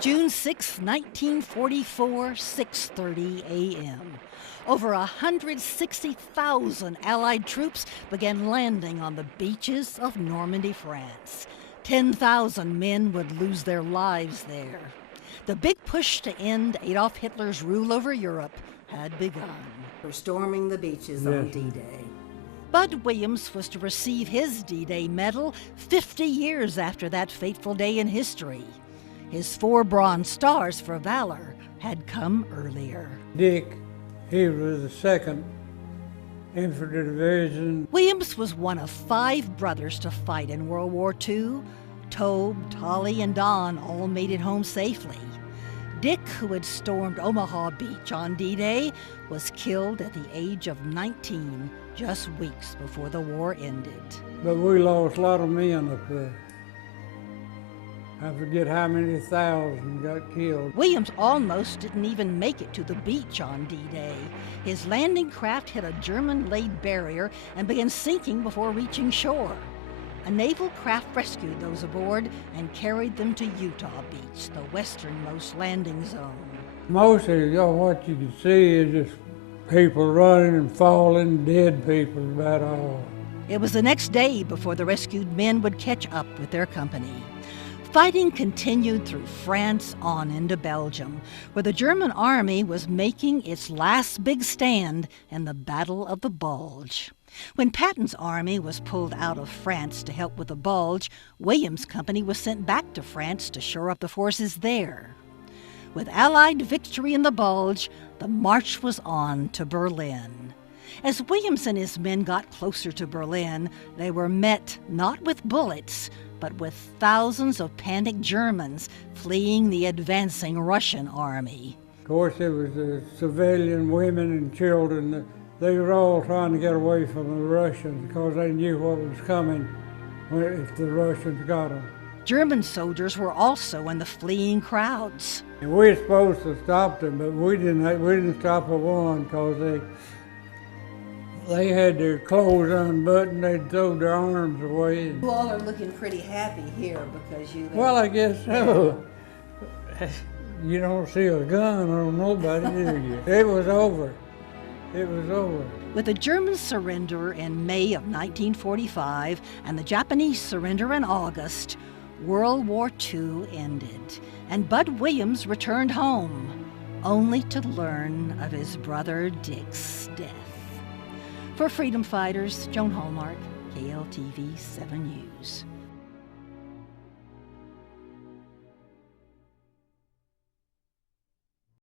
June 6, 1944, 6:30 a.m. Over 160,000 Allied troops began landing on the beaches of Normandy, France. 10,000 men would lose their lives there. The big push to end Adolf Hitler's rule over Europe had begun. For storming the beaches on D-Day. Bud Williams was to receive his D-Day medal 50 years after that fateful day in history. His 4 Bronze Stars for valor had come earlier. Dick, he was the 2nd Infantry Division. Williams was one of 5 brothers to fight in World War II. Tobe, Tolly, and Don all made it home safely. Dick, who had stormed Omaha Beach on D-Day, was killed at the age of 19, just weeks before the war ended. But we lost a lot of men up there. I forget how many thousand got killed. Williams almost didn't even make it to the beach on D-Day. His landing craft hit a German-laid barrier and began sinking before reaching shore. A naval craft rescued those aboard and carried them to Utah Beach, the westernmost landing zone. Mostly, what you can see is just people running and falling, dead people, about all. It was the next day before the rescued men would catch up with their company. Fighting continued through France on into Belgium, where the German army was making its last big stand in the Battle of the Bulge. When Patton's army was pulled out of France to help with the Bulge, Williams' company was sent back to France to shore up the forces there. With Allied victory in the Bulge, the march was on to Berlin. As Williams and his men got closer to Berlin, they were met not with bullets, but with thousands of panicked Germans fleeing the advancing Russian army. Of course, it was the civilian women and children. They were all trying to get away from the Russians because they knew what was coming if the Russians got them. German soldiers were also in the fleeing crowds. And we were supposed to stop them, but we didn't stop a one because they had their clothes unbuttoned, they'd throw their arms away. You all are looking pretty happy here because you... Well, I guess so. You don't see a gun on nobody, do you? It was over. It was over. With the German surrender in May of 1945 and the Japanese surrender in August, World War II ended, and Bud Williams returned home, only to learn of his brother Dick's death. For Freedom Fighters, Joan Hallmark, KLTV 7 News.